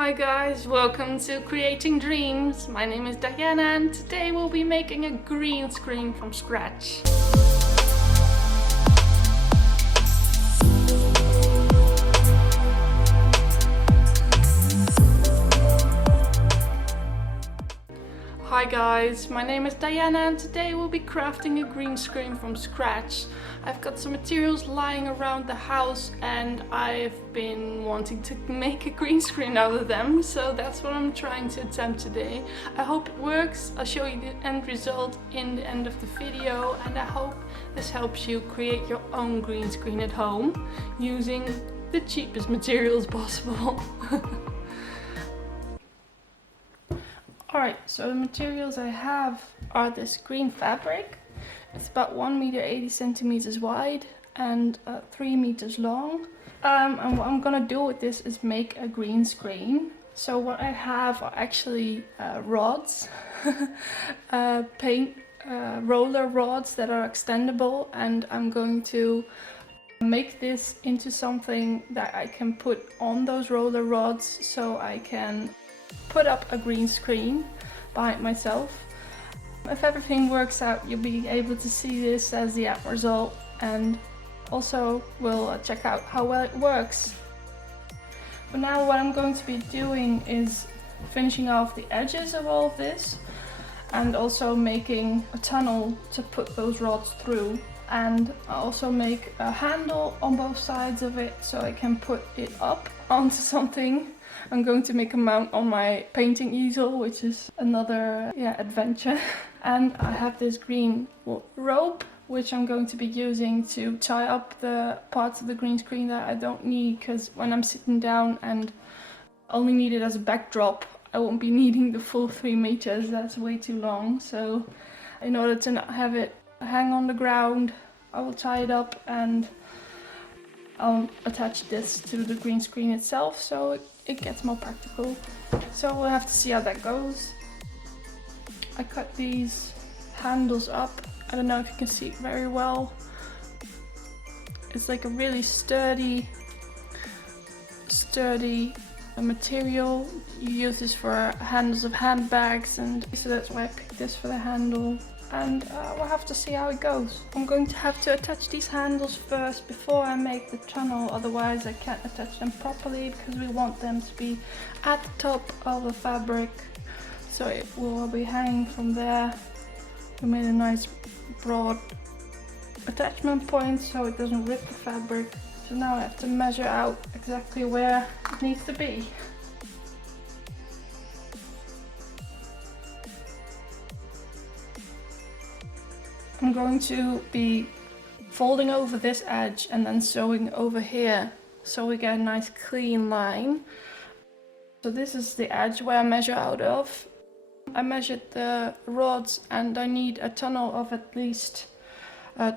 Hi guys, welcome to Creating Dreams. My name is Diana and today we'll be making a green screen from scratch. Hi guys, my name is Diana and today we'll be crafting a green screen from scratch. I've got some materials lying around the house and I've been wanting to make a green screen out of them, so that's what I'm trying to attempt today. I hope it works. I'll show you the end result in the end of the video, and I hope this helps you create your own green screen at home using the cheapest materials possible. Alright, so the materials I have are this green fabric. It's about 1 meter 80 centimeters wide and 3 meters long. And what I'm gonna do with this is make a green screen. So what I have are actually rods, roller rods that are extendable, and I'm going to make this into something that I can put on those roller rods so I can put up a green screen by myself. If everything works out, you'll be able to see this as the end result, and also we'll check out how well it works. For now, what I'm going to be doing is finishing off the edges of all of this and also making a tunnel to put those rods through, and I'll also make a handle on both sides of it so I can put it up onto something. I'm going to make a mount on my painting easel, which is another adventure. And I have this green rope, which I'm going to be using to tie up the parts of the green screen that I don't need, because when I'm sitting down and only need it as a backdrop, I won't be needing the full 3 meters. That's way too long. So in order to not have it hang on the ground, I will tie it up and I'll attach this to the green screen itself so it gets more practical. So we'll have to see how that goes. I cut these handles up. I don't know if you can see it very well. It's like a really sturdy material. You use this for handles of handbags, and so that's why I picked this for the handle. And we'll have to see how it goes. I'm going to have to attach these handles first before I make the tunnel, otherwise I can't attach them properly because we want them to be at the top of the fabric, so it will be hanging from there. We made a nice broad attachment point so it doesn't rip the fabric. So now I have to measure out exactly where it needs to be. I'm going to be folding over this edge and then sewing over here so we get a nice clean line. So this is the edge where I measure out of. I measured the rods and I need a tunnel of at least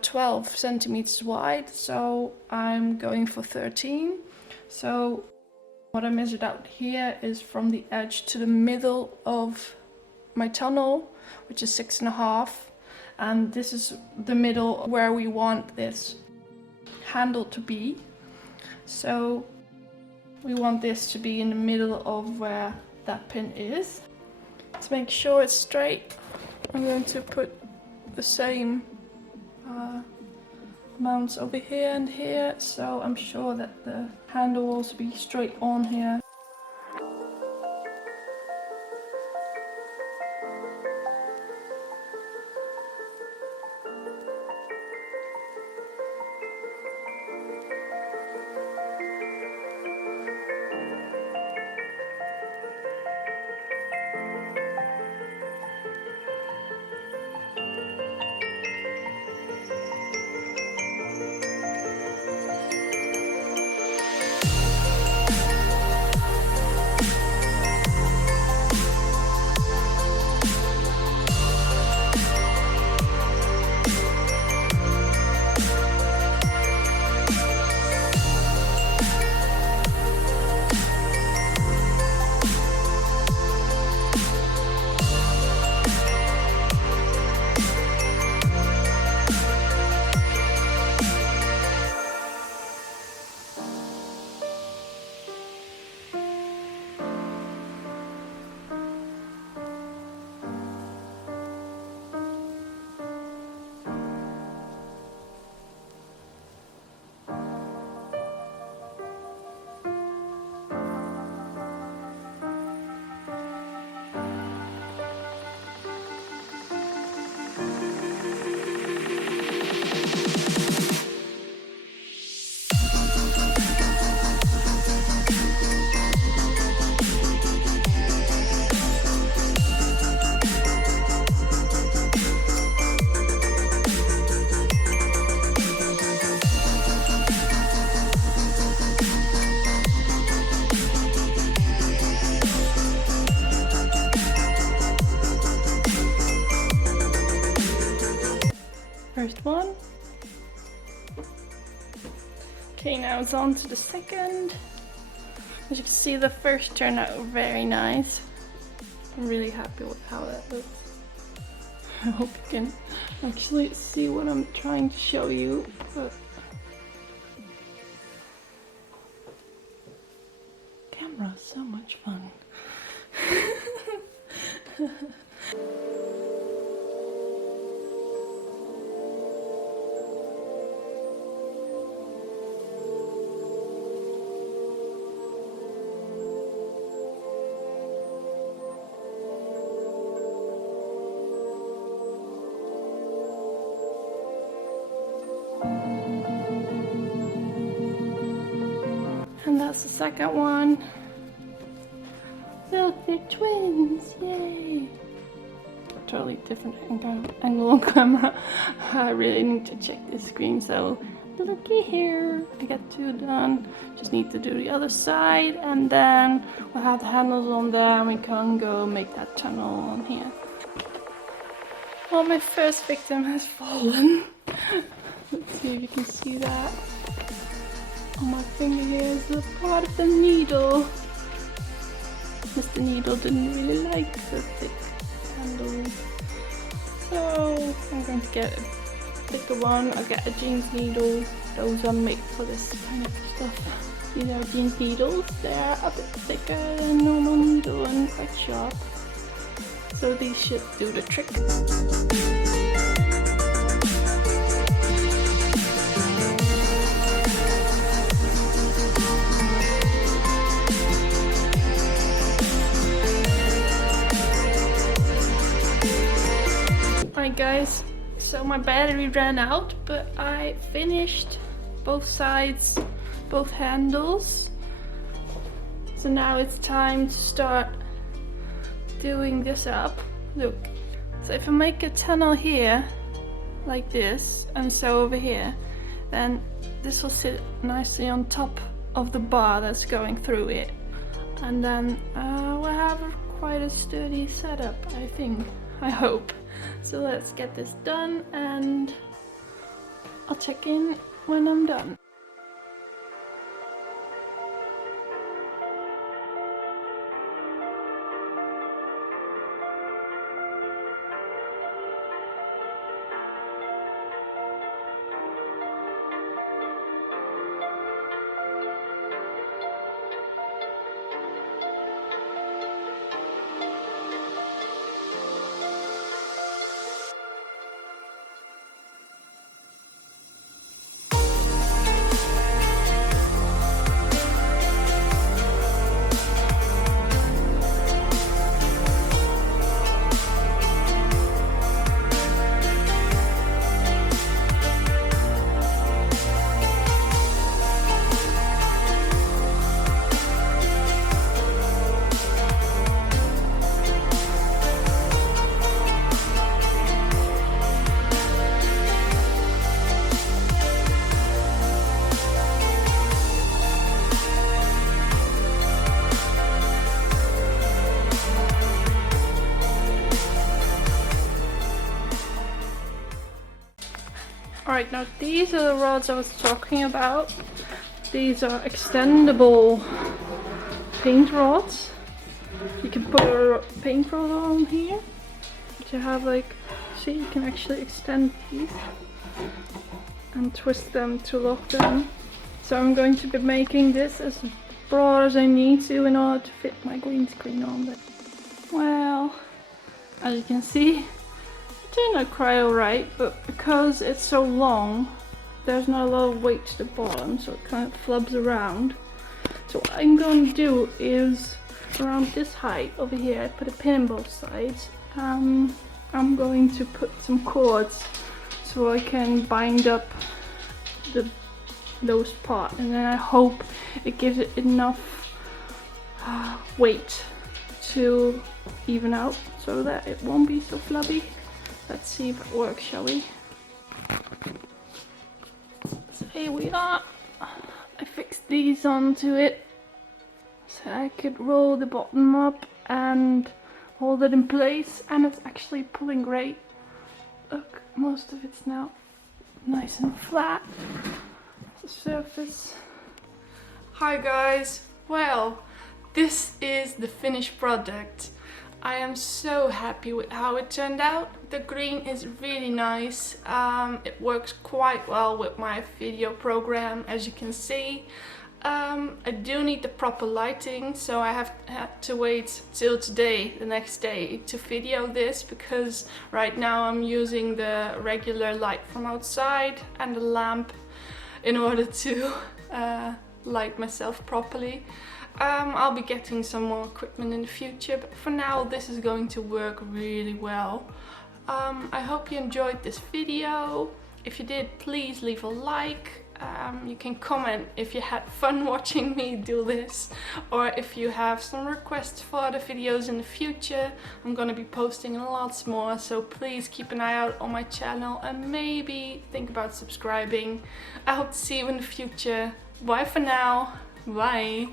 12 centimeters wide, so I'm going for 13. So what I measured out here is from the edge to the middle of my tunnel, which is 6.5. And this is the middle where we want this handle to be. So we want this to be in the middle of where that pin is. To make sure it's straight, I'm going to put the same mounts over here and here, so I'm sure that the handle will also be straight on here. now it's on to the second. As you can see, the first turned out very nice. I'm really happy with how that looks. I hope you can actually see what I'm trying to show you. But camera is so much fun. And that's the second one. Look, they're twins, yay! Totally different angle on camera. I really need to check this screen, so looky here. I got two done. Just need to do the other side, and then we'll have the handles on there, and we can go make that tunnel on here. Well, my first victim has fallen. Let's see if you can see that. On my finger here is the part of the needle. Mr. Needle didn't really like the thick handle. So I'm going to get a thicker one. I'll get a jeans needle. Those are made for this kind of stuff. These are jeans needles. They're a bit thicker than normal needle and quite sharp. So these should do the trick. Alright guys, so my battery ran out, but I finished both sides, both handles. So now it's time to start doing this up. Look, so if I make a tunnel here, like this, and so over here, then this will sit nicely on top of the bar that's going through it. And then we'll have quite a sturdy setup, I think, I hope. So let's get this done, and I'll check in when I'm done. Alright, now these are the rods I was talking about. These are extendable paint rods. You can put a paint rod on here. But you have like, see, you can actually extend these and twist them to lock them. So I'm going to be making this as broad as I need to in order to fit my green screen on. But well, as you can see, it turned out quite alright, but because it's so long, there's not a lot of weight to the bottom, so it kind of flubs around. So what I'm going to do is, around this height over here, I put a pin in both sides. I'm going to put some cords so I can bind up those parts, and then I hope it gives it enough weight to even out so that it won't be so flubby. Let's see if it works, shall we? So here we are. I fixed these onto it so I could roll the bottom up and hold it in place, and it's actually pulling great. Look, most of it's now nice and flat. The surface Hi guys! Well, this is the finished product. I am so happy with how it turned out. The green is really nice. It works quite well with my video program, as you can see. I do need the proper lighting, so I have had to wait till today, the next day, to video this, because right now I'm using the regular light from outside and the lamp in order to light myself properly. I'll be getting some more equipment in the future, but for now this is going to work really well. I hope you enjoyed this video. If you did, please leave a like. You can comment if you had fun watching me do this, or if you have some requests for other videos in the future. I'm gonna be posting lots more, so please keep an eye out on my channel and maybe think about subscribing. I hope to see you in the future. Bye for now. Bye.